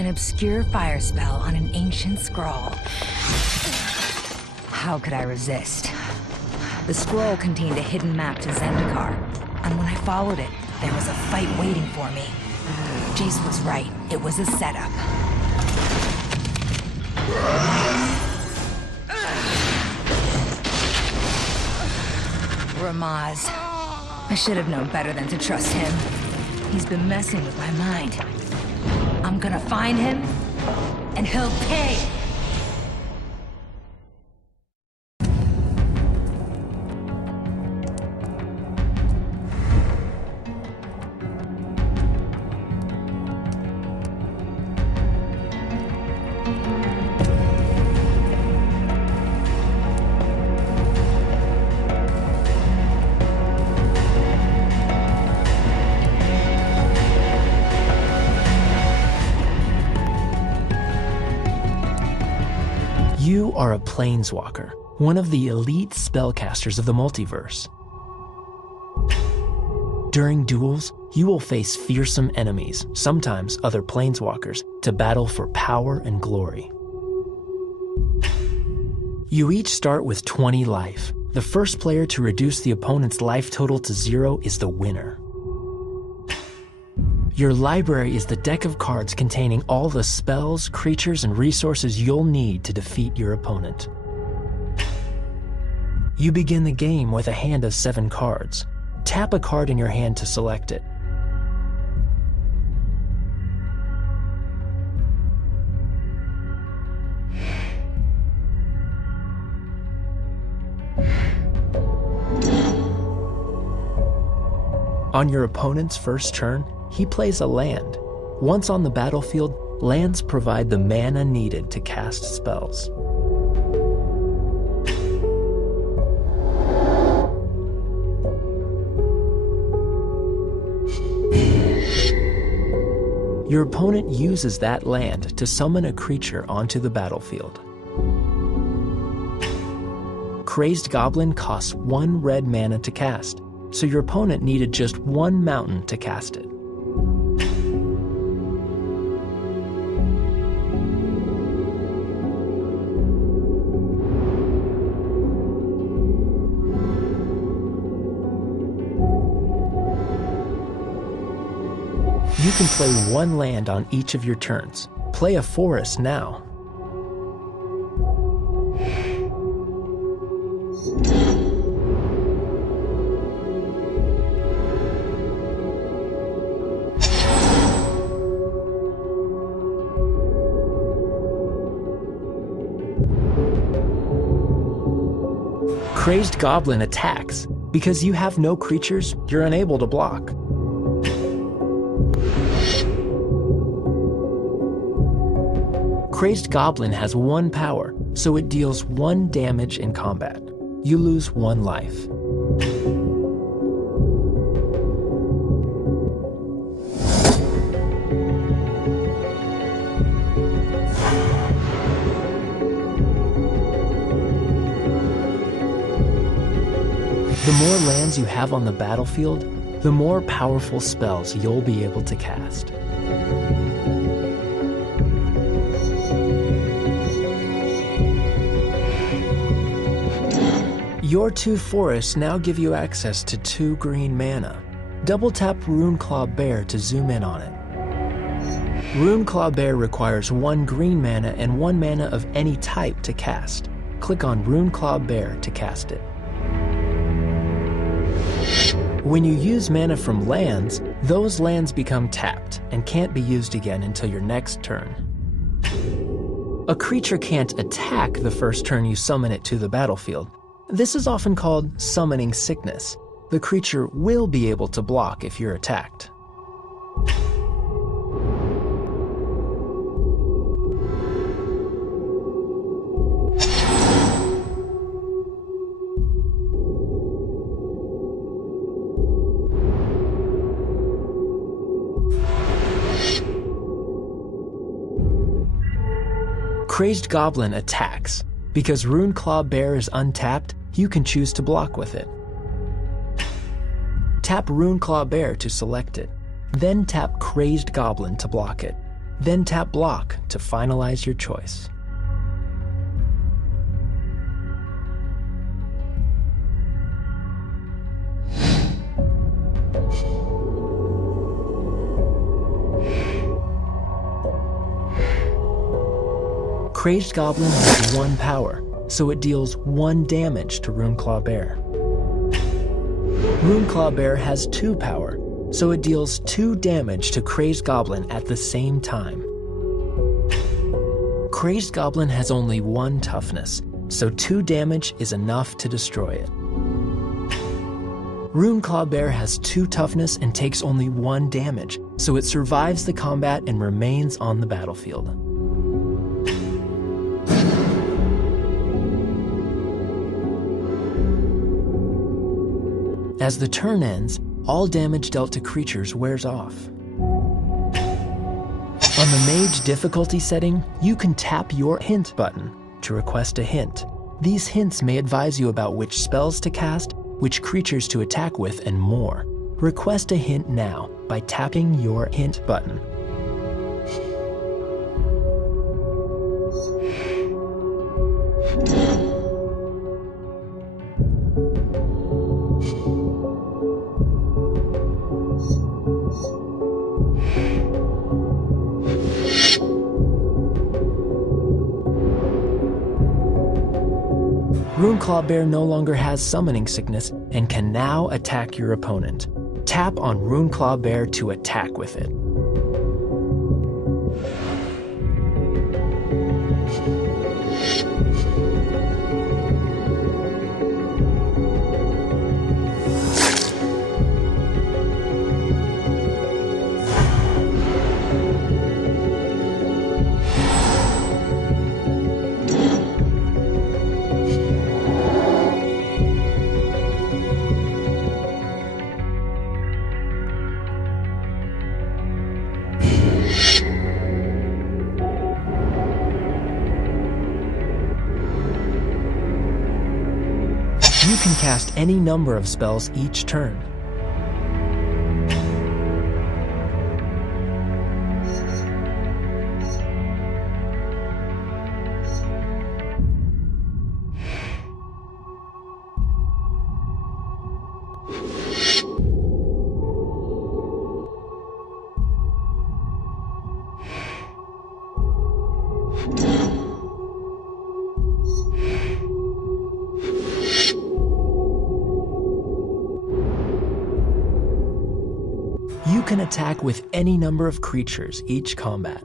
An obscure fire spell on an ancient scroll. How could I resist? The scroll contained a hidden map to Zendikar, and when I followed it, there was a fight waiting for me. Jace was right. It was a setup. Ramaz. I should have known better than to trust him. He's been messing with my mind. I'm gonna find him, and he'll pay! You are a Planeswalker, one of the elite spellcasters of the multiverse. During duels, you will face fearsome enemies, sometimes other Planeswalkers, to battle for power and glory. You each start with 20 life. The first player to reduce the opponent's life total to 0 is the winner. Your library is the deck of cards containing all the spells, creatures, and resources you'll need to defeat your opponent. You begin the game with a hand of 7 cards. Tap a card in your hand to select it. On your opponent's first turn, he plays a land. Once on the battlefield, lands provide the mana needed to cast spells. Your opponent uses that land to summon a creature onto the battlefield. Crazed Goblin costs 1 red mana to cast, so your opponent needed just 1 mountain to cast it. You can play 1 land on each of your turns. Play a forest now. Crazed Goblin attacks. Because you have no creatures, you're unable to block. Crazed Goblin has 1 power, so it deals 1 damage in combat. You lose 1 life. The more lands you have on the battlefield, the more powerful spells you'll be able to cast. Your 2 forests now give you access to 2 green mana. Double tap Runeclaw Bear to zoom in on it. Runeclaw Bear requires 1 green mana and 1 mana of any type to cast. Click on Runeclaw Bear to cast it. When you use mana from lands, those lands become tapped and can't be used again until your next turn. A creature can't attack the first turn you summon it to the battlefield. This is often called summoning sickness. The creature will be able to block if you're attacked. Crazed Goblin attacks. Because Runeclaw Bear is untapped, you can choose to block with it. Tap Runeclaw Bear to select it. Then tap Crazed Goblin to block it. Then tap block to finalize your choice. Crazed Goblin has 1 power, so it deals 1 damage to Runeclaw Bear. Runeclaw Bear has 2 power, so it deals 2 damage to Crazed Goblin at the same time. Crazed Goblin has only 1 toughness, so 2 damage is enough to destroy it. Runeclaw Bear has 2 toughness and takes only 1 damage, so it survives the combat and remains on the battlefield. As the turn ends, all damage dealt to creatures wears off. On the Mage difficulty setting, you can tap your Hint button to request a hint. These hints may advise you about which spells to cast, which creatures to attack with, and more. Request a hint now by tapping your Hint button. Runeclaw Bear no longer has summoning sickness and can now attack your opponent. Tap on Runeclaw Bear to attack with it. You can cast any number of spells each turn. You can attack with any number of creatures each combat.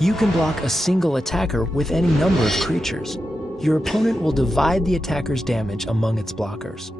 You can block a single attacker with any number of creatures. Your opponent will divide the attacker's damage among its blockers.